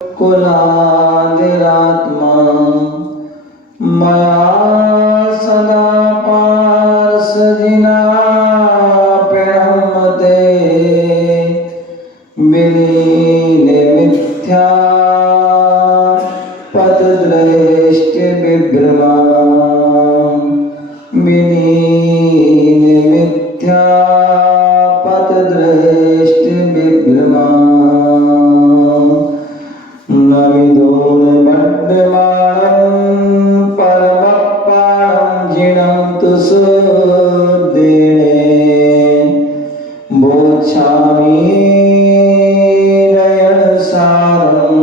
कुलादिरात्मा मया सदा पार्षदिना प्रणमते विलीन मिथ्या पतद्रष्टि विभ्रमा विलीन मिथ्या पतद्रष्टि विभ्रमा नविदोन बड्डमानं परमपाणं जिनं तुसुदेणे बोच्छामि नयनसारं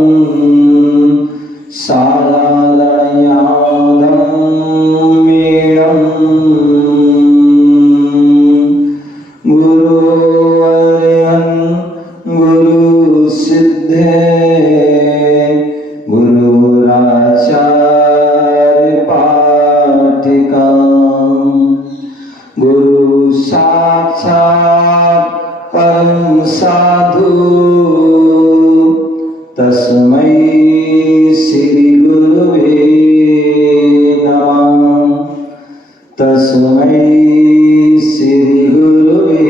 सारारणयादं मीनं गुरुवर्यं गुरुसिद्धे गुरुराचार्य पाठिका गुरु साक्षात् परम साधु तस्मै श्री गुरुवे नमः तस्मै श्री गुरुवे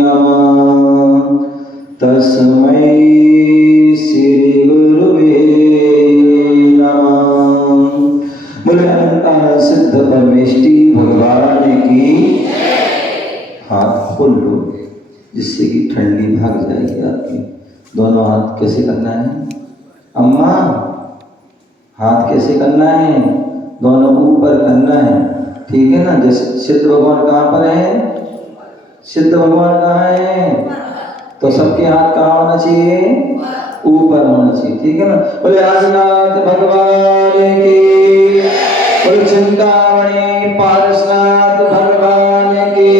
नमः तस्मै श्री गुरुवे नमः। बोले अनंत सिद्ध परमेष्टि भगवान की। हाथ खोल लो जिससे कि ठंडी भाग जाएगी आपकी। दोनों हाथ कैसे करना है अम्मा? हाथ कैसे करना है? दोनों ऊपर करना है, ठीक है ना। जैसे सिद्ध भगवान कहाँ पर है? सिद्ध भगवान कहाँ है? तो सबके हाथ कहाँ होना चाहिए? ऊपर होना चाहिए, ठीक है ना। बोले आदिनाथ भगवान की, बोले चिंतामणि पारसनाथ भगवान की,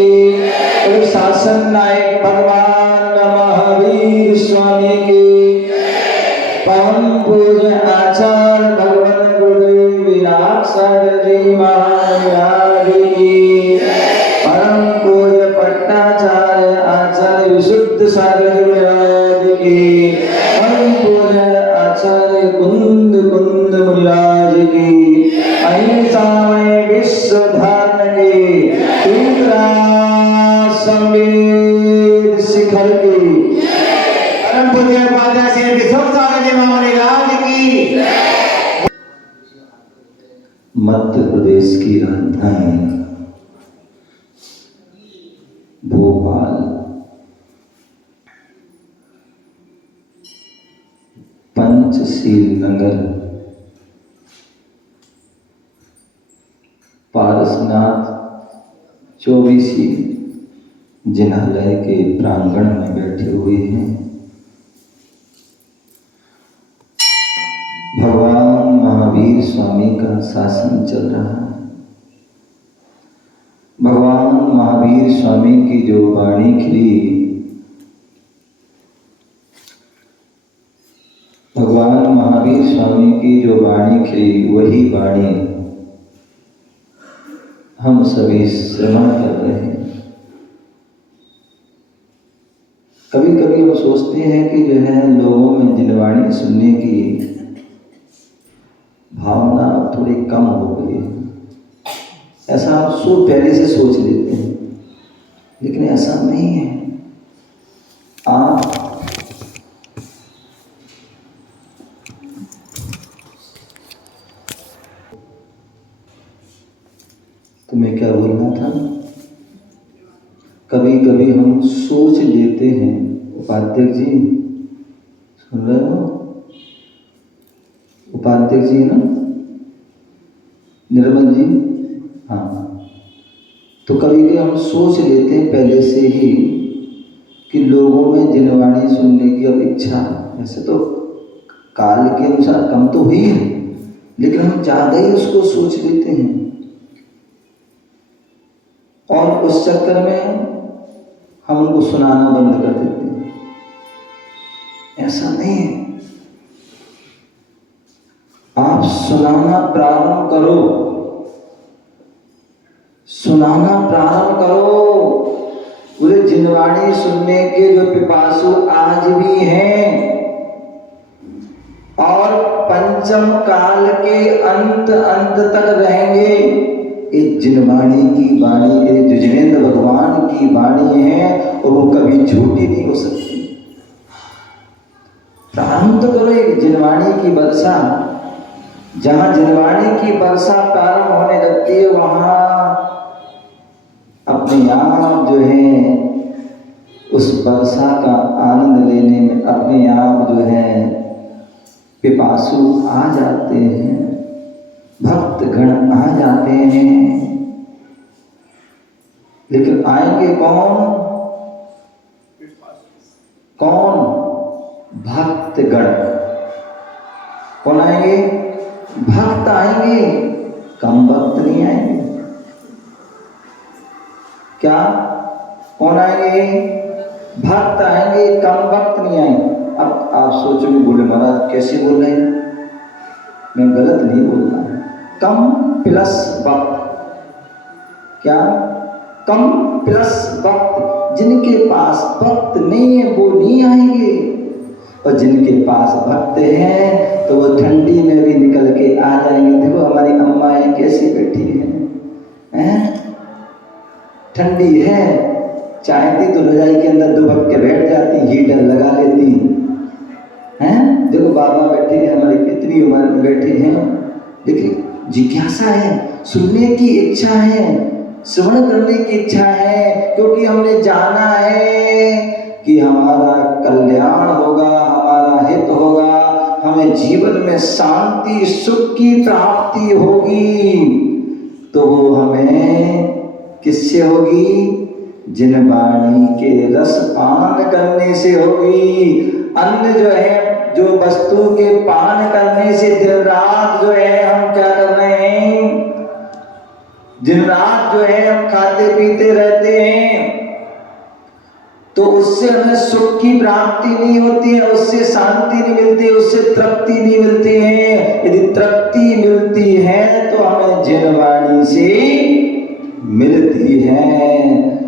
बोले शासन नायक भगवान महावीर स्वामी की, परम पूज्य आचार्य भगवान गुरु विराट सागर जी महाराज की, परम पूज्य पट्टाचार्य आचार्य विशुद्ध सागर जी महाराज की, परम पूज्य आचार्य कुंद मुनिराज की, अहिंसामय विश्व धारण की, तीव्रा संवेद शिखर की, परम पूज्य पादा श्री विश्व सागर जी महाराज की। मध्य प्रदेश की राजधानी भोपाल पंचशील नगर पारसनाथ 24 जिनालय के प्रांगण में बैठे हुए हैं। भगवान महावीर स्वामी का शासन चल रहा है। भगवान महावीर स्वामी की जो वाणी खिली, भगवान महावीर स्वामी की जो वाणी खिली वही वाणी हम सभी श्रवण कर रहे हैं। कभी कभी हम सोचते हैं कि जो है लोगों में जिनवाणी सुनने की भावना थोड़ी कम हो गई है, ऐसा हम पहले से सोच लेते हैं, लेकिन ऐसा नहीं है। आप तुम्हें क्या बोलना था? कभी कभी हम सोच लेते हैं। उपाध्यक्ष जी सुन रहे हो? उपाध्यक्ष जी ना, निर्मल जी, हाँ। तो कभी कभी हम सोच लेते हैं पहले से ही कि लोगों में जिनवाणी सुनने की अपेक्षा, वैसे तो काल के अनुसार कम तो हुई है, लेकिन हम ज़्यादा ही उसको सोच लेते हैं और उस चक्कर में हम उनको सुनाना बंद कर देते हैं। ऐसा नहीं है। आप सुनाना प्रारंभ करो, सुनाना प्रारंभ करो। बोले जिनवाणी सुनने के जो पिपासु आज भी हैं, और पंचम काल के अंत तक रहेंगे। इस जिनवाणी की वाणी, ये जुजवेंद्र भगवान की वाणी है और वो कभी झूठी नहीं हो सकती। प्रारंभ तो करो एक जिनवाणी की वर्षा। जहां जिनवाणी की वर्षा प्रारंभ होने लगती है वहां अपने आप जो है उस वर्षा का आनंद लेने में अपने आप जो है पिपासु आ जाते हैं, भक्त गण आ जाते हैं। लेकिन आएंगे कौन? भक्त गण। कौन आएंगे? भक्त आएंगे, कम भक्त नहीं आएंगे। क्या? कौन आएंगे? भक्त आएंगे, कम भक्त नहीं आएंगे। अब आप सोचोगे बोले महाराज कैसे बोल रहे हैं? मैं गलत नहीं बोल रहा हूं। कम प्लस भक्त। क्या? कम प्लस भक्त। जिनके पास भक्त नहीं है वो नहीं आएंगे, और जिनके पास भक्त हैं तो वो ठंडी में भी निकल के आ जाएंगे। देखो हमारी अम्माएं कैसी बैठी हैं, ठंडी है, चाहती तो रजाई के अंदर दुबक के बैठ जाती, हीटर लगा लेती हैं। देखो बाबा बैठे हैं, हमारी कितनी उम्र में बैठे हैं, लेकिन जिज्ञासा है, सुनने की इच्छा है, श्रवण करने की इच्छा है, क्योंकि हमने जाना है कि हमारा कल्याण होगा, हमारा हित होगा, हमें जीवन में शांति सुख की प्राप्ति होगी। तो वो हमें किससे होगी? जिनवाणी के रस पान करने से होगी। अन्न जो है, जो वस्तु के पान करने से दिन रात जो है हम क्या कर रहे हैं? दिन रात जो है हम खाते पीते रहते हैं, तो उससे हमें सुख की प्राप्ति नहीं होती है, उससे शांति नहीं मिलती, उससे तृप्ति नहीं मिलती है। यदि तृप्ति मिलती है तो हमें जिनवाणी से मिलती है।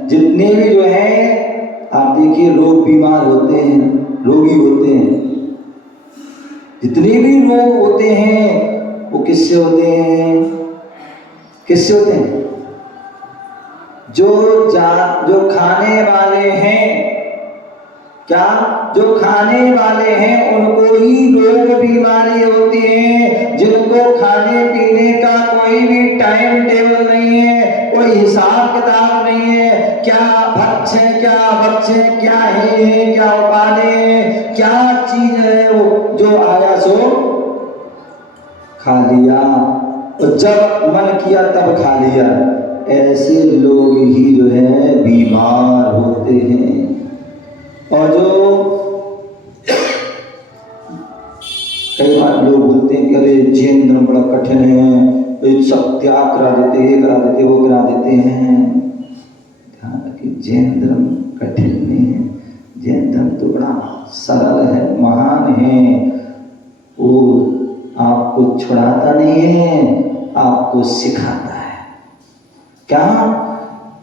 जितने भी जो है आप देखिए रोग बीमार होते हैं, रोगी होते हैं, जितने भी रोग होते हैं वो किससे होते हैं? किससे होते हैं? जो खाने वाले हैं, क्या? जो खाने वाले हैं उनको ही रोग बीमारी होती है। जिनको खाने पीने का कोई भी टाइम टेबल नहीं है, कोई हिसाब किताब नहीं है, क्या भक्ष है, क्या है, क्या उपाधि है, क्या चीज है, वो जो आया सो खा लिया, और जब मन किया तब खा लिया। ऐसे लोग ही जो है बीमार होते हैं। और जो कई बार लोग बोलते हैं कि अरे जैन धर्म बड़ा कठिन है, सब त्याग करा देते, ये करा देते, वो करा देते हैं। ध्यान रखिए, जैन धर्म कठिन नहीं है, जैन धर्म तो बड़ा सरल है, महान है। वो आपको छुड़ाता नहीं है, आपको सिखाता है। क्या?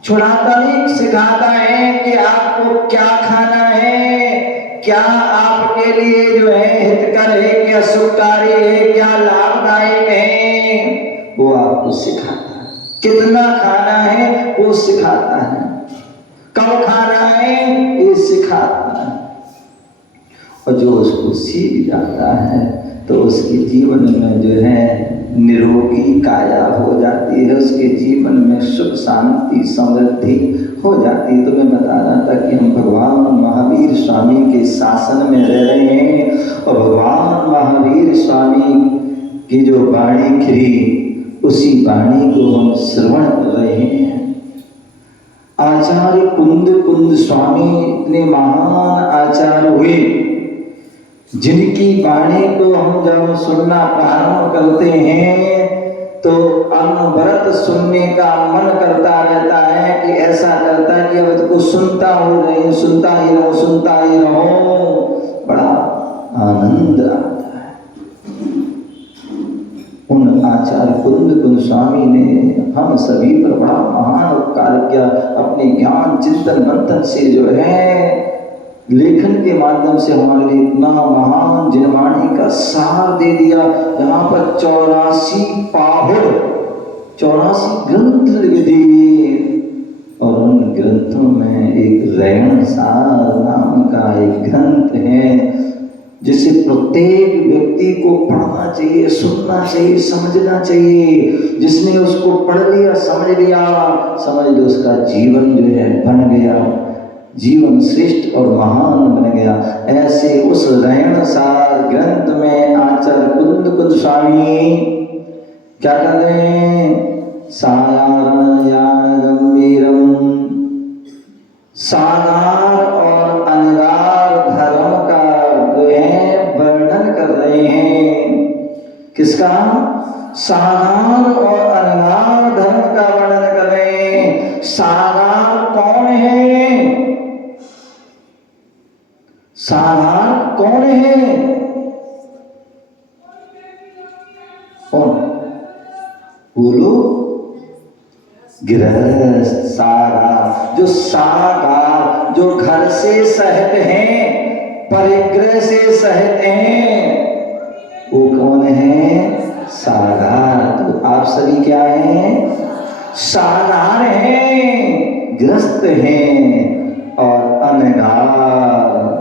छुड़ाता नहीं, सिखाता है कि आपको क्या खाना है, क्या आपके लिए जो है हितकर है, क्या सुखकारी है, क्या लाभदायक है, वो आपको सिखाता है। कितना खाना है वो सिखाता है, कब खाना है ये सिखाता है। और जो उसको सीख जाता है तो उसके जीवन में जो है निरोगी काया हो जाती है, उसके जीवन में सुख शांति समृद्धि हो जाती है। तो मैं बता रहा था कि हम भगवान महावीर स्वामी के शासन में रह रहे हैं, और भगवान महावीर स्वामी की जो वाणी खिरी, उसी वाणी को हम श्रवण कर रहे हैं। आचार्य कुंद स्वामी इतने महान आचार्य हुए, जिनकी वाणी को हम जब सुनना प्रारंभ करते हैं तो अनवरत सुनने का मन करता रहता है, कि ऐसा करता है कि अब इसको सुनता ही रहो, बड़ा आनंद आता है। उन आचार्य कुंद स्वामी ने हम सभी पर बड़ा महान उपकार किया। अपने ज्ञान चिंतन मंथन से जो है लेखन के माध्यम से हमारे लिए इतना महान जिनवाणी का सार दे दिया। यहाँ पर 84 पाहुड़ 84 ग्रंथ लिख दिए और उन ग्रंथों में एक रैण सार नाम का एक ग्रंथ है जिसे प्रत्येक व्यक्ति को पढ़ना चाहिए, सुनना चाहिए, समझना चाहिए। जिसने उसको पढ़ लिया, समझ लो उसका जीवन जो है बन गया, जीवन श्रेष्ठ और महान बन गया। ऐसे उस रैण सार ग्रंथ में आचार्य कुंद स्वामी क्या कर रहे हैं? सायारण यान गंभीरम, सागार और अनगार धर्म का जो है वर्णन कर रहे हैं। किसका? सागार और अनगार धर्म का वर्णन कर रहे हैं। सागार कौन है? सागार कौन है? कौन बोलो? गृहस्थ। सागार जो सागार जो घर से सहित हैं, परिग्रह से सहित हैं, वो कौन है? सागार। तो आप सभी क्या हैं? सागार हैं, गृहस्थ हैं। और अनगार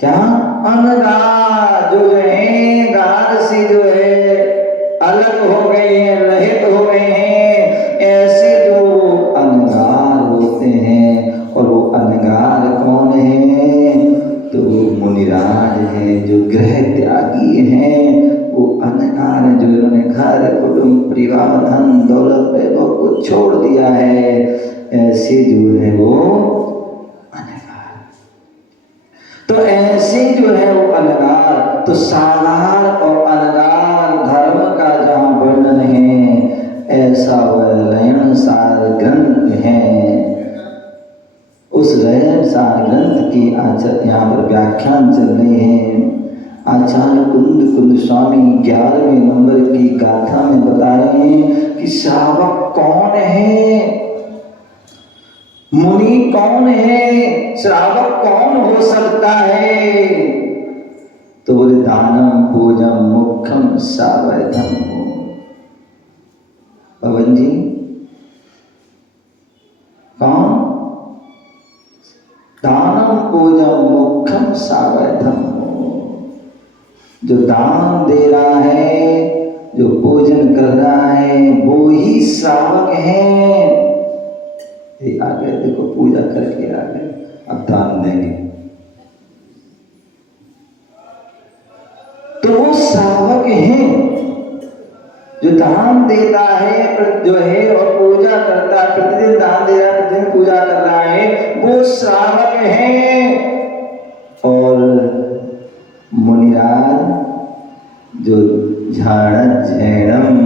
क्या? अनगार जो है गार से जो है अलग हो गए हैं, रहित हो गए हैं, ऐसे जो अनगार होते हैं। और वो अनगार कौन है? तो मुनिराज है, जो गृह त्यागी हैं, वो अनगार है, जो इन्होंने घर कुटुंब परिवार धन दौलत वैभव को छोड़ दिया है, ऐसे जो है वो अनगार। तो ऐसे जो है वो अनगार। तो सागार और अनगार धर्म का जहाँ वर्णन है, ऐसा वह रैण सार ग्रंथ है। उस रैण सार ग्रंथ की आचार्य यहाँ पर व्याख्यान चल रहे हैं। आचार्य कुंद स्वामी 11वें नंबर की गाथा में बता रहे हैं कि श्रावक कौन है, मुनि कौन है, श्रावक कौन हो सकता है? तो बोले दानम पूजम मुख्यम सावैधम हो। पवन जी कौन? दानम पूजम मुख्यम सावैधम हो। जो दान दे रहा है, जो पूजन कर रहा है, वो ही श्रावक है। आ गए, देखो पूजा करके आ गए, अब दान देंगे। तो वो श्रावक हैं, जो दान देता है जो है और पूजा करता है, प्रतिदिन दान दे रहा है, प्रतिदिन पूजा कर रहा है, वो श्रावक हैं। और मुनिराज जो झैणम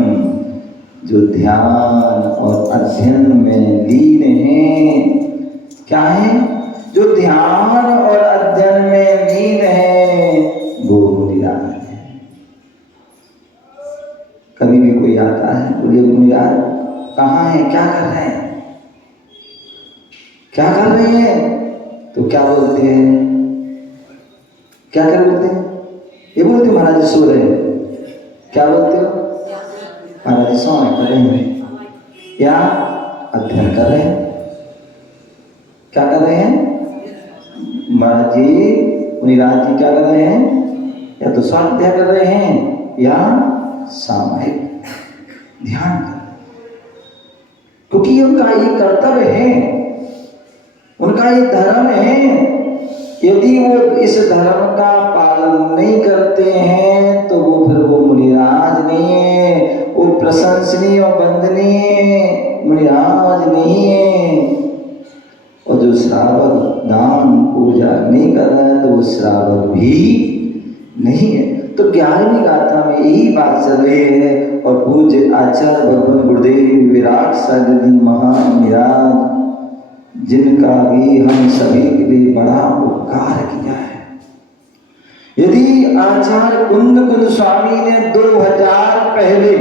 जो ध्यान और अध्ययन में लीन हैं, क्या है? जो ध्यान और अध्ययन में लीन है, वो मुनिराज है। कभी भी कोई आता है, बोले मुनिराज कहाँ है, क्या कर रहे हैं, क्या कर रहे हैं? तो क्या बोलते हैं? क्या कर बोलते हैं? ये बोलते महाराज सो रहे हैं। क्या बोलते हो? महाराज सो रहे हैं या अध्ययन कर रहे हैं? क्या कर रहे हैं? महाराज जी मुनिराज जी क्या कर रहे हैं? या तो स्वाध्याय कर रहे हैं या सामूहिक ध्यान कर, क्योंकि उनका ये कर्तव्य है, उनका ये धर्म है। यदि वो इस धर्म का पालन नहीं करते हैं तो वो फिर वो मुनिराज नहीं है, वो प्रशंसनीय और वंदनीय मुनिराज नहीं है। और जो श्रावक दान पूजा नहीं कर रहा है तो वो श्रावक भी नहीं है। तो 11वीं गाथा में यही बात चल रही है। और पूज्य आचार्य भगवान गुरुदेव विराट सागर महान मिराज, जिनका भी हम सभी के लिए बड़ा उपकार किया है। यदि आचार्य कुंद स्वामी ने 2000 पहले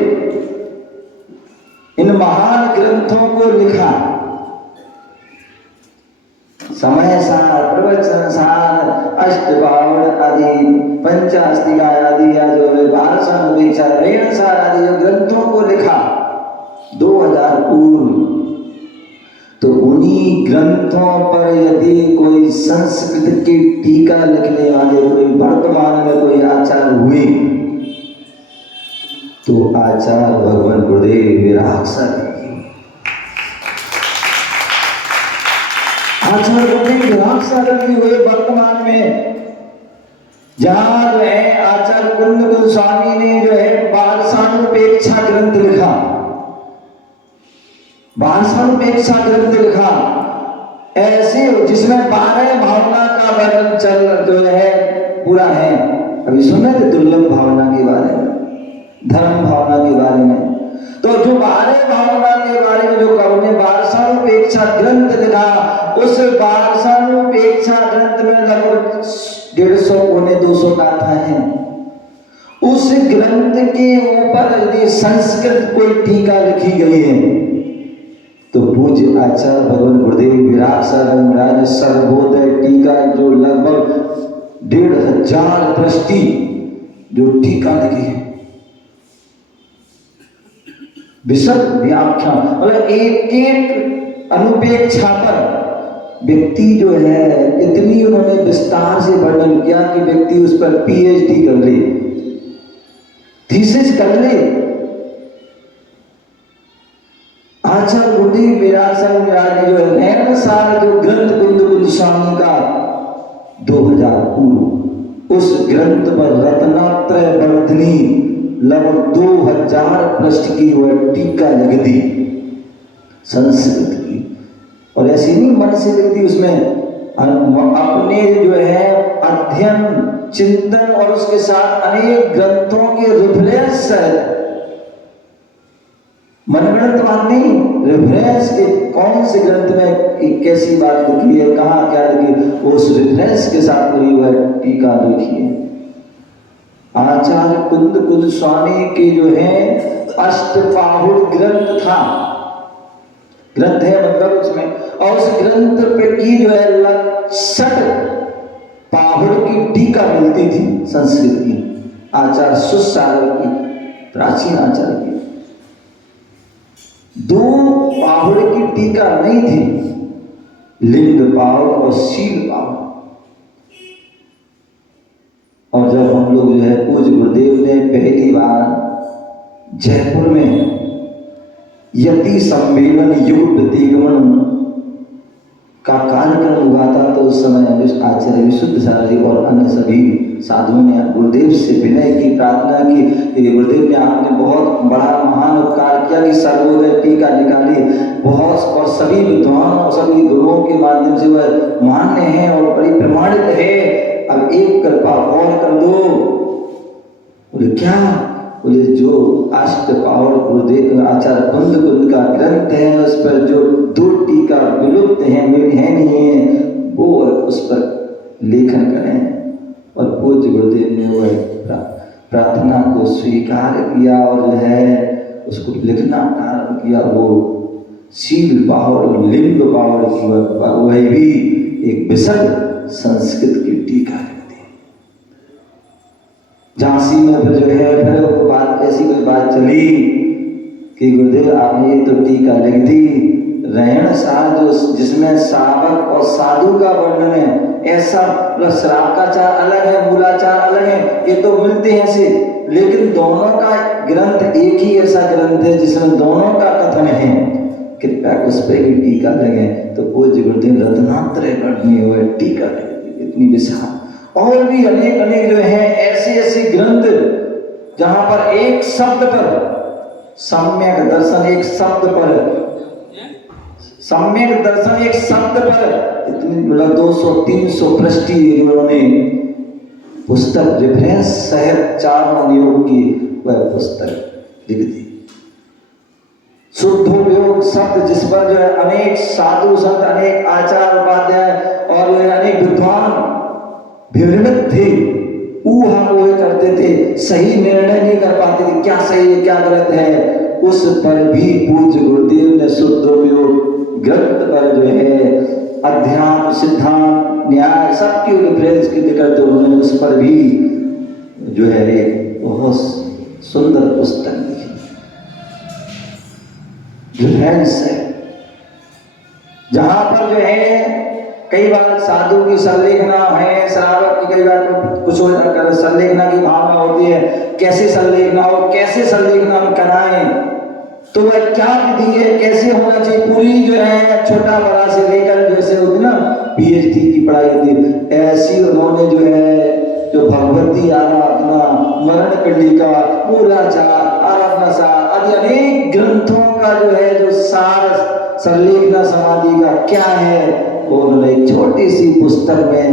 इन महान ग्रंथों को लिखा, समय सार, प्रवचन सार, अष्टबाण आदि, पंचास्तिका आदि या जो भाषण विचार रेण सार आदि जो ग्रंथों को लिखा 2000 पूर्व, तो उन्हीं ग्रंथों पर यदि कोई संस्कृत की टीका लिखने वाले कोई वर्तमान में कोई आचार्य हुए तो आचार्य भगवान गुरुदेव विराग सर, आचार्य गुरुदेव विराग सागर भी हुए वर्तमान में। जहां जो है आचार्य कुंद गोस्वामी ने जो है बालसानुपेक्षा ग्रंथ लिखा, बालसानुपेक्षा ग्रंथ लिखा ऐसे जिसमें 12 भावना का वर्णन चल जो है पूरा है। अभी सुन रहे थे दुर्लभ भावना के बारे में, धर्म भावना के बारे में। तो जो 12 भावना के बारे में जो कवि ने बालसानुपेक्षा ग्रंथ लिखा, उस बालसानुपेक्षा ग्रंथ में लगभग 150 पौने 200 गाथाएं हैं। उस ग्रंथ के ऊपर यदि संस्कृत कोई टीका लिखी गई है तो पूज्य आचार्य भगवान गुरुदेव विराग सागर महाराज ने सर्वोदय टीका जो लगभग 1500 पृष्ठी जो टीका लिखी है, विशद व्याख्या, मतलब एक अनुपेक्षा पर व्यक्ति जो है इतनी उन्होंने विस्तार से वर्णन किया कि व्यक्ति उस पर पीएचडी कर ले, थीसिस कर ले। आचार्य गुरुदेव विराग सागर महाराज जो है सार जो ग्रंथ कुंद गोस्वामी का 2000 पूर्व, उस ग्रंथ पर रत्नात्रय वर्धनी लगभग 2000 पृष्ठ की वह टीका लिख दी संस्कृत की। और ऐसी नहीं मन से लिख दी, उसमें अपने जो है अध्ययन चिंतन और उसके साथ अनेक ग्रंथों के रेफरेंस, मनगढ़ंत बात नहीं, रेफरेंस के कौन से ग्रंथ में कैसी बात लिखी है, कहाँ क्या लिखी, उस रेफरेंस के साथ पूरी वह टीका लिखी है। आचार्य कुंद गोस्वामी के जो है अष्टबाहुर ग्रंथ था, ग्रंथ है मतलब उसमें, और उस ग्रंथ पे की जो है 60 बाहुर की टीका मिलती थी संस्कृत की, आचार्य सुसागर की, प्राचीन आचार्य की। 2 बाहुर की टीका नहीं थी, लिंग बाहुर और शील बाहुर। और जब हम लोग जो है पूज्य गुरुदेव ने पहली बार जयपुर में यति सम्मेलन युग प्रतिगमन का कार्यक्रम हुआ था, तो उस समय आचार्य विशुद्ध सारी और अन्य सभी साधुओं ने गुरुदेव से विनय की प्रार्थना की, गुरुदेव ने आपने बहुत बड़ा महान उपकार किया कि सर्वोदय टीका निकाली, बहुत और सभी विद्वान और सभी गुरुओं के माध्यम से वह मान्य है और बड़ी प्रमाणित है, अब एक कृपा और कर दो। बोले क्या? बोले जो अष्टबाहुर गुरुदेव आचार्य कुंद का ग्रंथ है उस पर जो 2 टीका विलुप्त है नहीं है, वो उस पर लेखन करें। और पूज्य गुरुदेव ने वह प्रार्थना को स्वीकार किया और जो है उसको लिखना प्रारंभ किया। वो शील बाहुर लिंग बाहुर की वह भी एक विशद संस्कृत की टीका लिख दी। झांसी में फिर जो है फिर बात ऐसी कोई बात चली कि गुरुदेव आपने ये तो टीका लिख दी, रहन सार जो जिसमें सावक और साधु का वर्णन है, ऐसा श्रावकाचार अलग है, मूलाचार अलग है, ये तो मिलते हैं से, लेकिन दोनों का ग्रंथ एक ही ऐसा ग्रंथ है जिसमें दोनों का कथन है, कृपया उस पर भी टीका लगे। तो पूज्य गुरुदेव रत्नात्रय वर्णनी हुए टीका लगे, इतनी विशाल। और भी अनेक अनेक जो है ऐसे ग्रंथ जहां पर एक शब्द पर सम्यक दर्शन, एक शब्द पर सम्यक दर्शन, एक शब्द पर इतनी 200-300 पृष्ठी उन्होंने पुस्तक रेफरेंस सहित 4 नियोग की वह पुस्तक लिख दी। शुद्धोपयोग शब्द जिस पर जो है अनेक साधु संत, अनेक आचार्य उपाध्याय और अनेक विद्वान विवृत थे, ऊहा पोहे करते थे, सही निर्णय नहीं कर पाते थे, क्या सही है क्या गलत है, उस पर भी पूज्य गुरुदेव ने शुद्धोपयोग ग्रंथ पर जो है अध्यात्म, सिद्धांत, न्याय सबकी रेफरेंस की करते उन्होंने उस पर भी जो है एक बहुत सुंदर पुस्तक लिखी, रेफरेंस है, जहां पर जो है कई बार साधु की संलेखना है, श्रावक की कई बार कुछ संलेखना की भावना होती है, कैसे संलेखना हो, कैसे संलेखना हम कराएं, तो वह क्या विधि है, कैसे होना चाहिए, पूरी जो है छोटा बड़ा से लेकर जैसे होती ना पीएचडी की पढ़ाई होती, ऐसी उन्होंने जो है जो भगवती आराधना, मरण कंडिका, मूलाचार, आराधना सार आदि अनेक ग्रंथों का जो है जो सार संलेखना समाधि का क्या है, वो उन्होंने एक छोटी सी पुस्तक में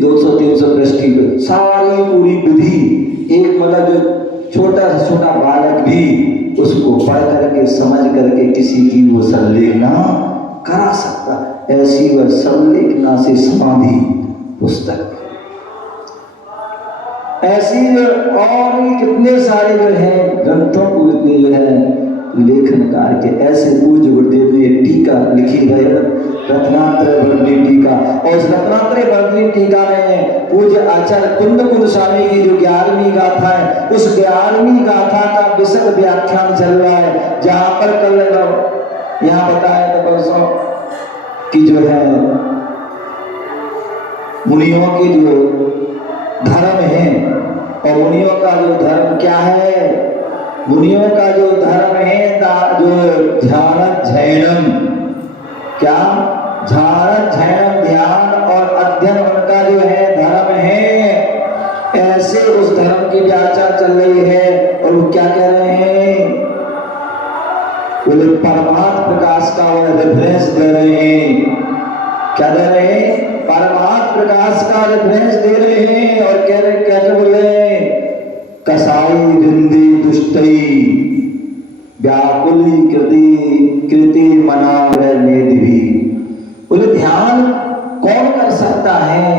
200-300 पृष्ठ की सारी पूरी विधि, एक मतलब जो छोटा से छोटा बालक भी उसको पढ़ करके समझ करके किसी की वो संलेखना करा सकता, ऐसी वह संलेखना से समाधि पुस्तक। ऐसी और भी कितने सारे जो है ग्रंथों को इतने जो है लेखनकार के ऐसे पूज्य गुरुदेव ने टीका लिखी है, रत्नात्रय वर्णनी टीका, और इस रत्नात्रय वर्णनी टीका में पूज्य आचार्य कुंद स्वामी की जो 11वीं गाथा है, उस 11वीं गाथा का विशद व्याख्यान चल रहा है, जहां पर कल यहाँ बताया था परसों कि जो है मुनियों के जो धर्म है, और मुनियों का जो धर्म क्या है, मुनियों का जो धर्म है जो ध्यान ध्ययनम, क्या ध्यान ध्ययन ध्यान और अध्ययन उनका जो है धर्म है, ऐसे उस धर्म की व्याख्या चल रही है। और वो क्या कह रहे हैं, बोले परमात्म प्रकाश का वो रेफरेंस दे रहे हैं, क्या दे रहे हैं, परमात्म प्रकाश का रेफरेंस दे रहे हैं, और कह रहे क्या बोल रहे हैं, कसाई रिंदी दुष्टई व्याकुली कृति मना मेदिवी। बोले ध्यान कौन कर सकता है,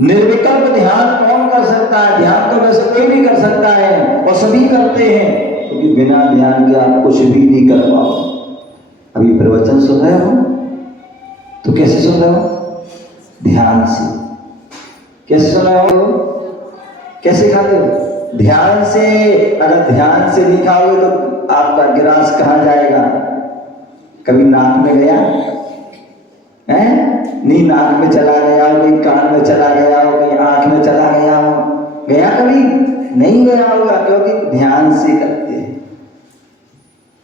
निर्विकल्प ध्यान कौन कर सकता है, ध्यान तो वैसे कोई भी कर सकता है और सभी करते हैं, क्योंकि बिना ध्यान के आप कुछ भी नहीं कर पाओ। अभी प्रवचन सुन रहे हो तो कैसे सुन रहे हो, ध्यान से। कैसे सुन रहे हो, कैसे खाते हो, ध्यान से। अगर ध्यान से नहीं खाओगे तो आपका गिलास कहाँ जाएगा, कभी नाक में गया है, नहीं नाक में चला गया हो, कहीं कान में चला गया हो, कहीं आंख में चला गया हो, गया कभी नहीं गया होगा, क्योंकि ध्यान से करते हैं।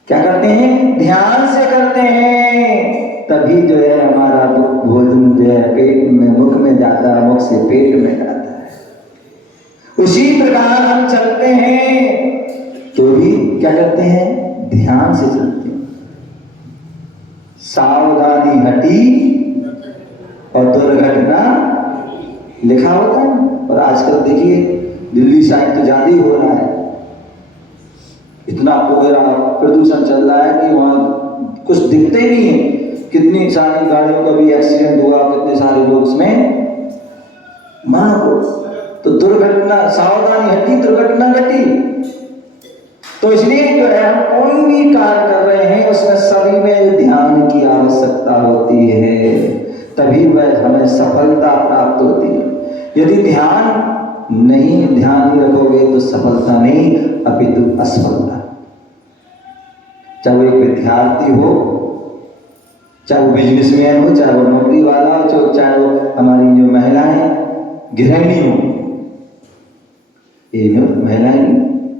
क्या करते हैं, ध्यान से करते हैं, तभी जो है हमारा भोजन जो है पेट में, मुख में जाता है, मुख से पेट में जाता है। उसी प्रकार हम चलते हैं तो भी क्या करते हैं, ध्यान से चलते हैं। सावधानी हटी और दुर्घटना लिखा होता है। और आजकल देखिए दिल्ली साइड तो ज्यादा ही हो रहा है, इतना कोहरा प्रदूषण चल रहा है कि वहां कुछ दिखते ही नहीं है। कितनी सारी गाड़ियों का भी एक्सीडेंट हुआ, कितने सारे लोग उसमें मार हो, तो दुर्घटना, सावधानी हटी दुर्घटना घटी। तो इसलिए जो है हम कोई भी कार्य कर रहे हैं उसमें सभी में ध्यान की आवश्यकता होती है, तभी वह हमें सफलता प्राप्त होती है। यदि ध्यान नहीं रखोगे तो सफलता नहीं, अपितु असफलता। चाहे वो एक विद्यार्थी हो, चाहे वो बिजनेसमैन हो, चाहे वो नौकरी वाला हो, चाहे वो हमारी जो महिलाएं गृहिणी हो, ये महिलाएं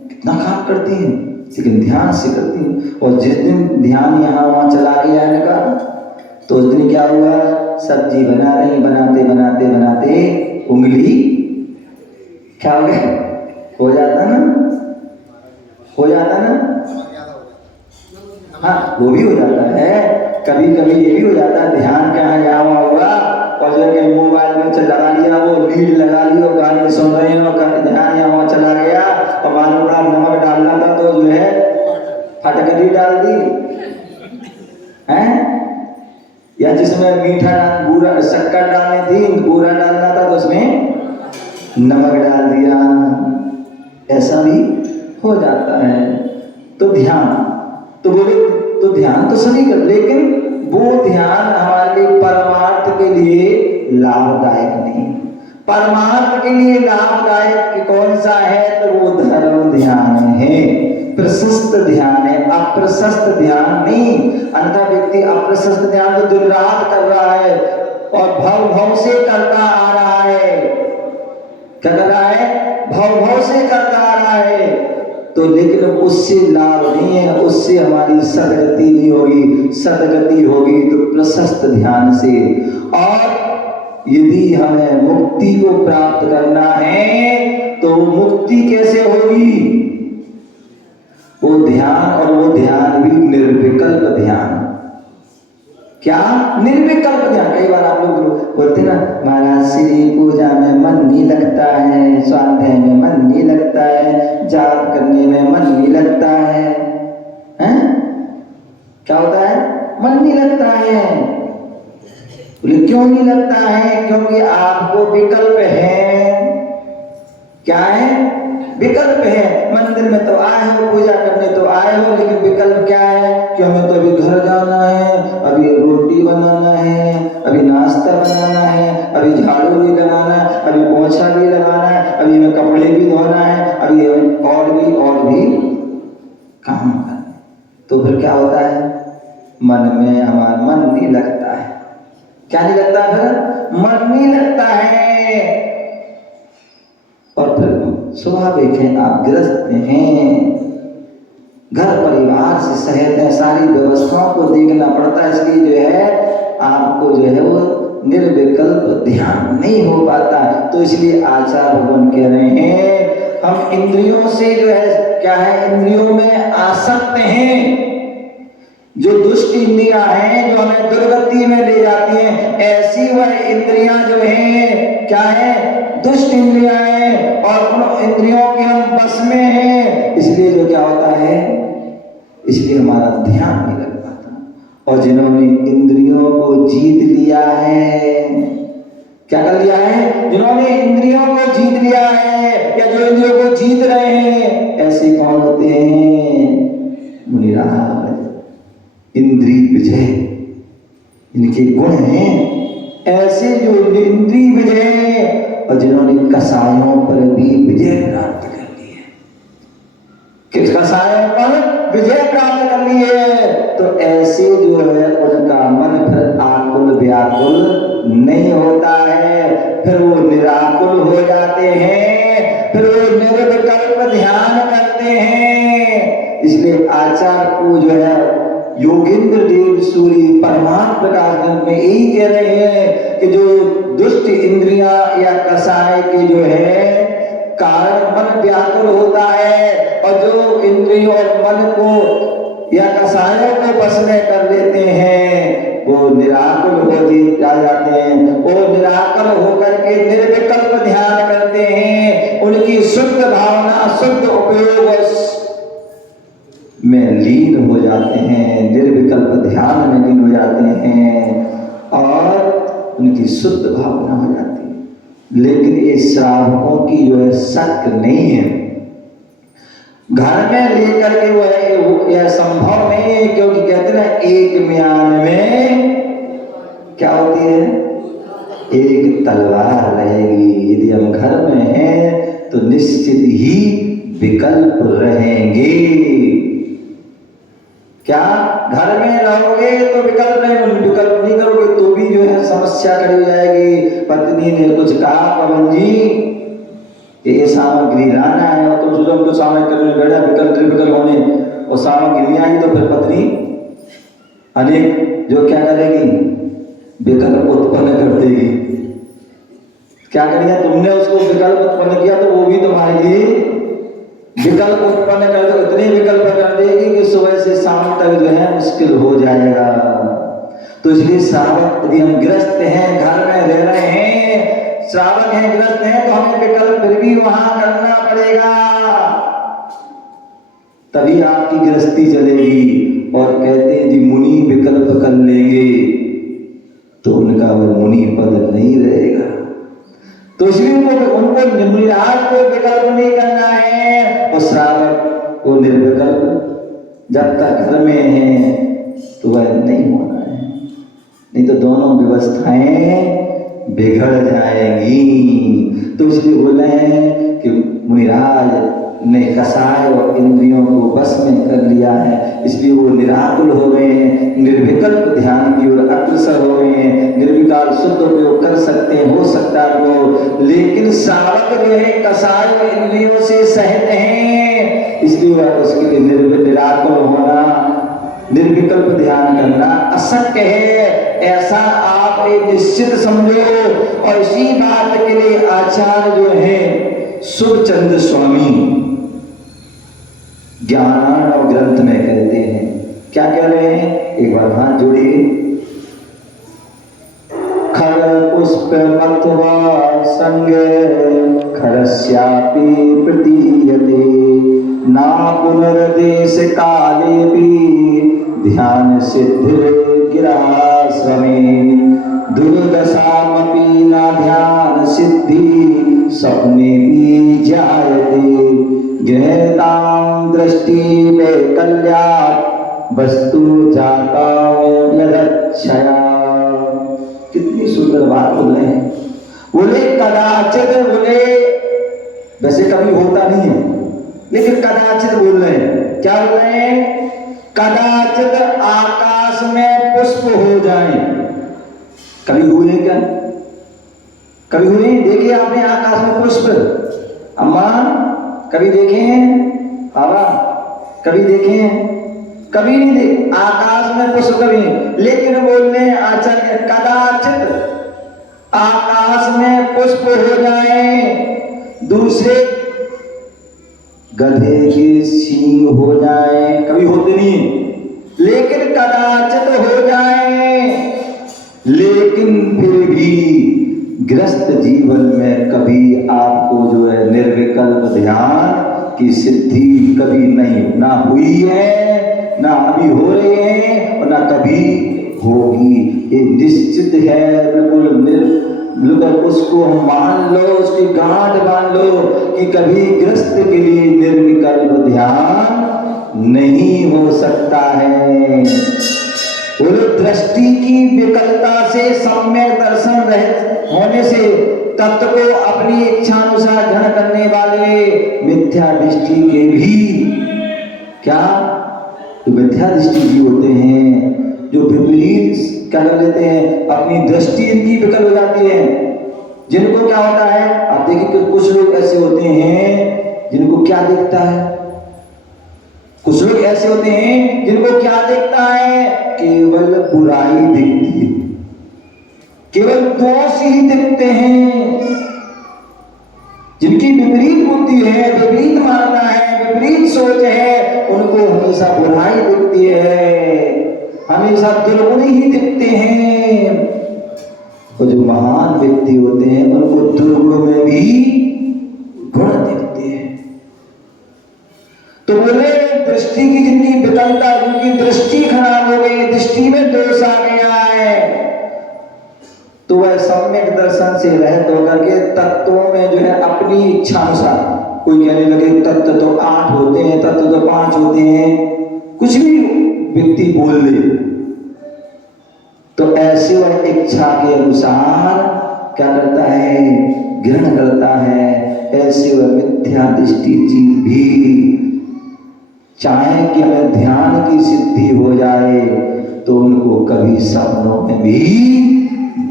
कितना काम करती हैं, लेकिन ध्यान से करती हैं। और जिस दिन ध्यान यहाँ वहाँ चला गया इनका, तो उस दिन क्या हुआ, सब्जी बना रही, बनाते बनाते बनाते उंगली क्या हो गया, हो जाता ना, हो जाता ना, हाँ वो भी हो जाता है। कभी कभी ये भी हो जाता है, ध्यान कहाँ गया हुआ और जो है मोबाइल में लगा लिया, वो लीड लगा लिया, गाने सुन रहे हैं और ध्यान यहाँ वहाँ चला गया, और मालूम पड़ा नमक डालना था तो जो है फटकरी डाल दी है, या जिसमें मीठा बूरा शक्कर डालनी थी, बूरा डालना था तो उसमें नमक डाल दिया, ऐसा भी हो जाता है। तो ध्यान तो बोले, तो ध्यान तो सभी कर, लेकिन वो ध्यान हमारे लिए परमार्थ के लिए लाभदायक नहीं। परमार्थ के लिए लाभदायक कौन सा है? तो वो धर्म ध्यान है, प्रशस्त ध्यान है, अप्रशस्त ध्यान नहीं। अन्यथा व्यक्ति अप्रशस्त ध्यान तो दिन रात कर रहा है और भव से करता आ रहा है। क्या कर रहा है? भव से करता आ रहा है, तो लेकिन उससे लाभ नहीं है, उससे हमारी सदगति नहीं होगी। सदगति होगी तो प्रशस्त ध्यान से। और यदि हमें मुक्ति को प्राप्त करना है तो मुक्ति कैसे होगी? वो ध्यान, और वो ध्यान भी निर्विकल्प ध्यान। क्या? निर्विकल्प ध्यान। कई बार आप लोग बोलते ना, महाराज श्री पूजा में मन नहीं लगता है, स्वाध्याय में मन नहीं लगता है, जाप करने में मन नहीं लगता है, हैं? क्या होता है? मन नहीं लगता है। क्यों नहीं लगता है? क्योंकि आपको विकल्प है। क्या है? विकल्प है। मंदिर में तो आए हो, पूजा करने तो आए हो, लेकिन विकल्प क्या है कि हमें तो अभी घर जाना है, अभी रोटी बनाना है, अभी नाश्ता बनाना है, अभी झाड़ू भी लगाना है, अभी पोछा भी लगाना है, अभी हमें कपड़े भी धोना है, अभी और भी काम करना है। तो फिर क्या होता है? मन में हमारा मन नहीं लगता है। क्या नहीं लगता है? फिर मन नहीं लगता है। और फिर स्वाभाविक है, आप गृहस्थ हैं, घर परिवार से सहित है, सारी व्यवस्थाओं को देखना पड़ता है, इसलिए जो है आपको जो है वो निर्विकल्प ध्यान नहीं हो पाता। तो इसलिए आचार्य भगवान कह रहे हैं, हम इंद्रियों से जो है क्या है, इंद्रियों में आसक्त हैं। जो दुष्ट इंद्रियां हैं, जो हमें दुर्गति में ले जाती हैं, ऐसी वह इंद्रियां जो हैं क्या है? दुष्ट इंद्रियां हैं, और उन इंद्रियों के हम बस में हैं। इसलिए जो क्या होता है, इसलिए हमारा ध्यान नहीं लग पाता। और जिन्होंने इंद्रियों को जीत लिया है, क्या कर लिया है? जिन्होंने इंद्रियों को जीत लिया है, या जो इंद्रियों को जीत रहे हैं, ऐसे कौन होते हैं? मुनिराज, इंद्रिय विजय, इनके गुण हैं ऐसे जो इंद्रिय विजय, और जिन्होंने कसायों पर भी विजय प्राप्त कर ली है। किस कसायों पर विजय प्राप्त कर ली है? तो ऐसे जो है उनका मन फिर आकुल व्याकुल नहीं होता है, फिर वो निराकुल हो जाते हैं, फिर वो निर्विकल्प ध्यान करते हैं। इसलिए आचार्य को जो है योगेंद्र देव सूरी परमात्मा प्रकाश में यही कह रहे हैं कि जो दुष्ट इंद्रियां या कसाय की जो है कारण मन व्याकुल होता है, और जो इंद्रियों और मन को या कसायों को बस में कर लेते हैं, वो निराकुल हो जाते हैं। वो निराकुल होकर के निर्विकल्प ध्यान करते हैं। उनकी शुद्ध भावना, शुद्ध उपयोग में लीन हो जाते हैं, निर्विकल्प ध्यान में लीन हो जाते हैं, और उनकी शुद्ध भावना हो जाती है। लेकिन ये श्रावकों की जो है शक नहीं है। घर में लेकर के वो है, यह संभव नहीं है, क्योंकि कहते हैं एक म्यान में क्या होती है? एक तलवार रहेगी। यदि हम घर में हैं तो निश्चित ही विकल्प रहेंगे। क्या? घर में रहोगे तो विकल्प नहीं करोगे तो भी जो है समस्या खड़ी हो जाएगी। पत्नी ने कुछ कहा, पवन जी ये सामग्री लाना है, और तुम सोचो तो सामग्री करने बैठा, विकल्प निर्विकल्प होने, और सामग्री आई तो फिर पत्नी अनेक जो क्या करेगी? विकल्प उत्पन्न कर देगी। क्या करेगा? तुमने उसको विकल्प उत्पन्न किया तो वो भी तुम्हारे लिए विकल्प उत्पन्न कर दो, इतने विकल्प कर देगी कि सुबह से शाम तक जो है मुश्किल हो जाएगा। तो इसलिए श्रावक, यदि हम गृहस्थ हैं, घर में रह रहे हैं, श्रावक हैं, गृहस्थ हैं, तो हमें विकल्प फिर भी वहां करना पड़ेगा, तभी आपकी गृहस्थी चलेगी। और कहते हैं यदि मुनि विकल्प कर लेंगे तो उनका वह मुनि पद नहीं रहेगा। तो इसलिए उनको निर्विकल्प को विकल्प नहीं करना है, और श्रावक को निर्विकल्प जब तक घर में है तो वह नहीं होना है। नहीं तो दोनों व्यवस्थाएं बिगड़ जाएंगी। तो इसलिए बोले हैं कि मुनिराज ने कसाय और इंद्रियों को बस में कर लिया है, इसलिए वो निराकुल हो गए हैं, निर्विकल्प ध्यान की ओर अग्रसर हो गए हैं, निर्विकार शुद्ध उपयोग कर सकते हैं, हो सकता है वो। लेकिन श्रावक जो है कसाय और इंद्रियों से सहित हैं, इसलिए वह उसके लिए निराकुल होना, निर्विकल्प ध्यान करना अशक्य है, ऐसा आप एक निश्चित समझो। और इसी बात के लिए आचार्य जो है सुखचंद स्वामी ज्ञानार्णव ग्रंथ में कहते हैं, क्या कह रहे हैं, एक बार हाथ जोड़िए। खर पुष्प मत्वा संगे खरस्यापि प्रतीयते ना पुनर्देश काले भी ध्यान सिद्धिर्गिराश्रमे दुर्दशामपि ना ध्यान सिद्धि स्वप्ने भी जायते गृहतां दृष्टि में कल्याण वस्तु जाता यदक्षया। कितनी सुंदर बात बोल रहे हैं। बोले कदाचित, बोले वैसे कभी होता नहीं है लेकिन कदाचित बोल रहे हैं। क्या बोल रहे हैं, कदाचित आकाश में पुष्प हो जाए। कभी हुए क्या, कभी हुए देखिए आपने आकाश में पुष्प, अम्मा कभी देखे हैं, बाबा कभी देखे हैं, कभी नहीं देखे आकाश में पुष्प कभी। लेकिन बोलने आचार्य कदाचित आकाश में पुष्प हो जाए, दूसरे गधे के सींग हो जाए, कभी होते नहीं लेकिन कदाचित हो जाए। लेकिन फिर भी गृहस्थ जीवन में कभी आपको जो है निर्विकल्प ध्यान की सिद्धि कभी नहीं ना हुई है, ना अभी हो रही है और ना कभी होगी। ये निश्चित है, बिल्कुल उसको हम मान लो, उसकी गांठ बांध लो कि कभी गृहस्थ के लिए निर्विकल्प ध्यान नहीं हो सकता है। बोलो दृष्टि की विकलता से सम्यक दर्शन रहित होने से तत्व को अपनी इच्छानुसार ग्रहण करने वाले मिथ्या दृष्टि के भी क्या, तो मिथ्या दृष्टि भी होते हैं जो विपरीत क्या कर लेते हैं, अपनी दृष्टि इनकी विकल हो जाती है। जिनको क्या होता है, आप देखिए कि कुछ लोग ऐसे होते हैं जिनको क्या दिखता है, कुछ लोग ऐसे होते हैं जिनको क्या दिखता है, केवल बुराई दिखती है, केवल दोष ही दिखते हैं। जिनकी विपरीत बुद्धि है, विपरीत मानना है, विपरीत सोच है, उनको हमेशा बुराई दिखती है, हमेशा दुर्गुण ही दिखते हैं। और जो महान व्यक्ति होते हैं उनको दुर्गुण में भी गुण दिखते हैं। तो बोले दृष्टि की जिनकी विकलता, जिनकी दृष्टि खराब हो गई, दृष्टि में दोष आ गया है, तो वह सम्यक दर्शन से रहित होकर के तत्वों में जो है अपनी इच्छा अनुसार, कोई कहने लगे तत्व तो 8 होते हैं, तत्व तो 5 होते हैं, कुछ भी व्यक्ति बोल दे, तो ऐसे वह इच्छा के अनुसार क्या करता है, ग्रहण करता है। ऐसे वह मिथ्या दृष्टि चीज भी चाहे कि हमें ध्यान की सिद्धि हो जाए तो उनको कभी सपनों में भी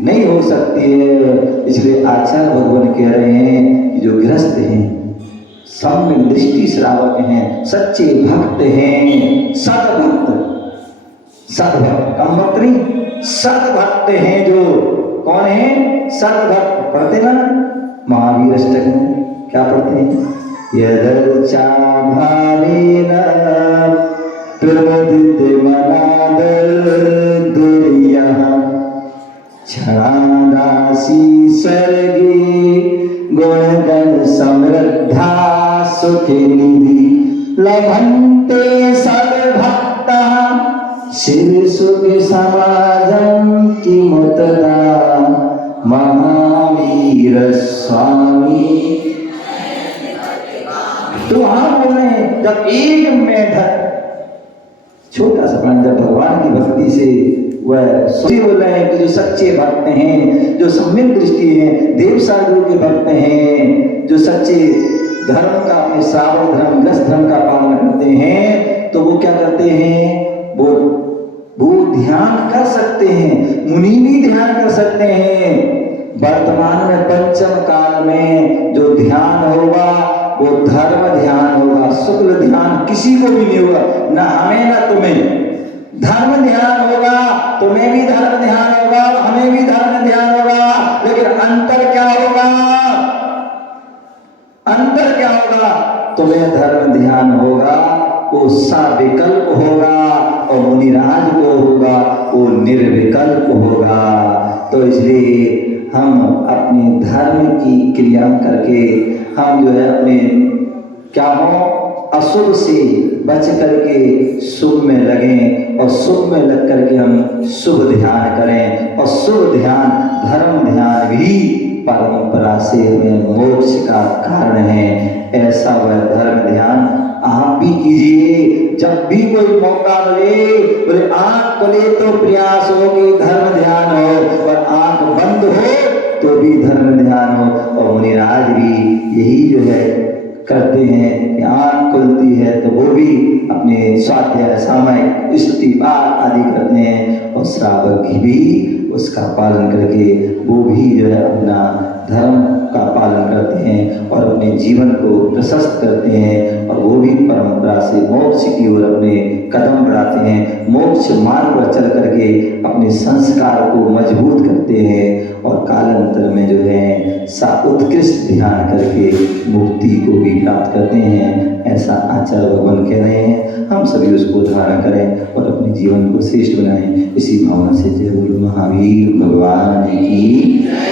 नहीं हो सकती है। इसलिए आचार्य भगवान कह रहे हैं कि जो गृहस्थ हैं, सम्यक दृष्टि श्रावक हैं, सच्चे भक्त हैं, सदभक्त, सदभक्त कम भक्त नहीं, सदभक्त हैं। जो कौन है, सदभक्त पढ़ते ना महावीर अष्टक में, क्या पढ़ते हैं, यदर्चा भावेन प्रमुदित मनादर दुर्यः क्षणादासी सर्गे गुणगण समृद्धा सुखिनिधि लभन्ते सद्भक्ता शिव सुख समाजं किमुतदा महावीर स्वामी। तो वहां बोल रहे हैं जब एक मेढक, छोटा सा प्राणी जब भगवान की भक्ति से वह सही बोल रहे हैं कि जो सच्चे भक्त हैं, जो सम्यक दृष्टि हैं, देव साधु के भक्त हैं, जो सच्चे धर्म का, अपने श्रावक धर्म, ग्रस्त धर्म का पालन करते हैं, तो वो क्या करते हैं, वो ध्यान कर सकते हैं, मुनि भी ध्यान कर सकते हैं। वर्तमान में पंचम काल में जो ध्यान होगा वो धर्म ध्यान होगा, शुक्ल ध्यान किसी को भी नहीं होगा, ना हमें ना तुम्हें। धर्म ध्यान होगा, तुम्हें भी धर्म ध्यान होगा, हमें भी धर्म ध्यान होगा, लेकिन अंतर क्या होगा, अंतर क्या होगा, तुम्हें धर्म ध्यान होगा वो साविकल्प होगा और मुनिराज को होगा वो निर्विकल्प होगा। तो इसलिए हम अपने धर्म की क्रिया करके हम जो है अपने क्या हो अशुभ से बच करके शुभ में लगें और शुभ में लग करके हम शुभ ध्यान करें। और शुभ ध्यान, धर्म ध्यान भी परंपरा से हमें मोक्ष का कारण है। ऐसा वह धर्म ध्यान आप भी कीजिए। जब भी कोई मौका मिले, बोले आंख खुले तो प्रयास हो कि धर्म ध्यान हो, और आंख बंद हो तो भी धर्म ध्यान हो। और मुनिराज भी यही जो है करते हैं कि आंख खुलती है तो वो भी अपने स्वाध्याय, सामयिक, स्तुति पाठ आदि करते हैं, और श्रावक भी उसका पालन करके वो भी जो है अपना धर्म का पालन करते हैं और अपने जीवन को प्रशस्त करते हैं, और वो भी परंपरा से मोक्ष की ओर अपने कदम बढ़ाते हैं। मोक्ष मार्ग पर चल करके अपने संस्कार को मजबूत करते हैं और कालांतर में जो है उत्कृष्ट ध्यान करके मुक्ति को भी प्राप्त करते हैं। ऐसा आचार्य भगवान कह रहे हैं, हम सभी उसको धारण करें और अपने जीवन को श्रेष्ठ बनाएं। इसी भावना से जय बोलो महावीर भगवान की।